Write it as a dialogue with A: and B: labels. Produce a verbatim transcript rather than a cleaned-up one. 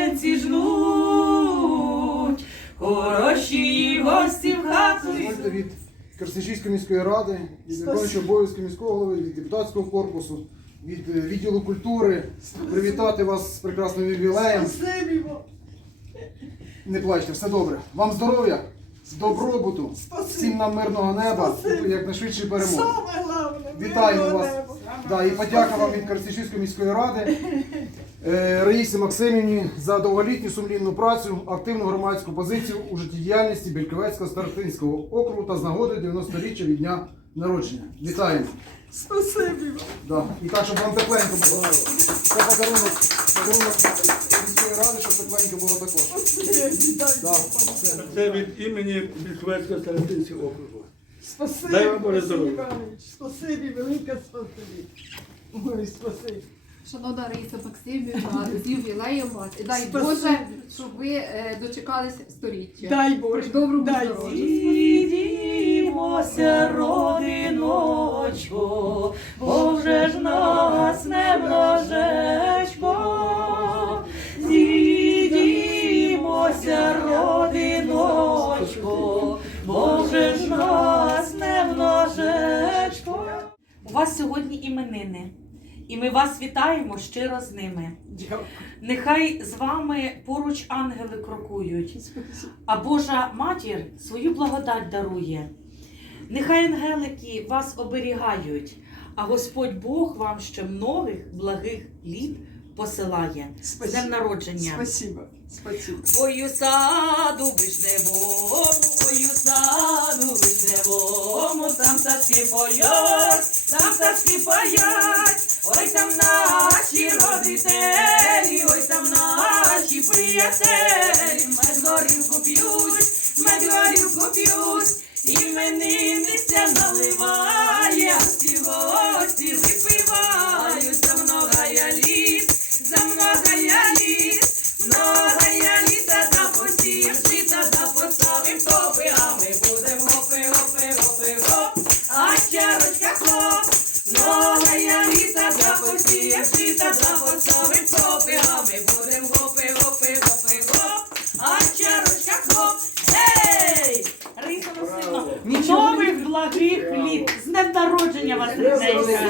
A: гостинці жнуть, хороші гості в хату.
B: Дозвольте від Керсичівської міської ради, від виконуючого обов'язки міського голови, від депутатського корпусу, від відділу культури привітати вас з прекрасним ювілеєм. Не плачте, все добре. Вам здоров'я, добробуту, всім нам мирного неба, якнайшвидшої перемоги. Вітаємо вас. Да, і подяка вам від Керсичівської міської ради, е, Раїсі Максимівні за довголітню сумлінну працю, активну громадську позицію у життєдіяльності Більківецького старостинського округу та з нагоди дев'яносторіччя від дня народження. Вітаємо.
C: Спасибі вам.
B: Да. І так, щоб вам тепленько було. Це подарунок, подарунок міської ради, щоб тепленько було також. Да.
D: Це від імені Більківецького старостинського округу.
C: Спасибі,
D: Дай вам Боже
C: Василь
D: здоров'я.
C: Іванович. Спасибі, велике спасибі. Ой, спасибі.
E: Шановна Раїса Максимівна, з ювілеєм вас. І дай
C: Спасибі.
E: Боже, щоб ви е, дочекалися століття.
C: Дай Боже.
E: При доброму
C: Дай
E: здоров'ю.
A: Зійдімося, родиночко, бо вже ж нас не множечко. Зійдімося, родиночко, бо вже ж нас не множечко. У вас сьогодні іменини, і ми вас вітаємо щиро з ними.
C: Дякую.
A: Нехай з вами поруч ангели крокують, а Божа Матір свою благодать дарує. Нехай ангелики вас оберігають, а Господь Бог вам ще многих благих літ посилає. З днем народження.
C: Спасибо. Спасибо.
A: Ой, у саду вишневому, ой, у саду вишневому, там пташки поють, там пташки поють, ой, там наші родителі, ой, там наші приятелі, мед горілку п'ють, мед горілку п'ють, іменинниця наливає, а всі гості випивають за многая літ, за многая літ. Многая літа да посієм, жита да поставим топи, а ми будем гопи, гопи, гопи, гоп, а чарочка хлоп. Многая літа да посієм, жита да поставим топи, а ми будем гопи, гопи, гопи, гоп, а чарочка хлоп. Ей! Раїса Василівна, нових благих літ, з днем народження вас, Ринейка!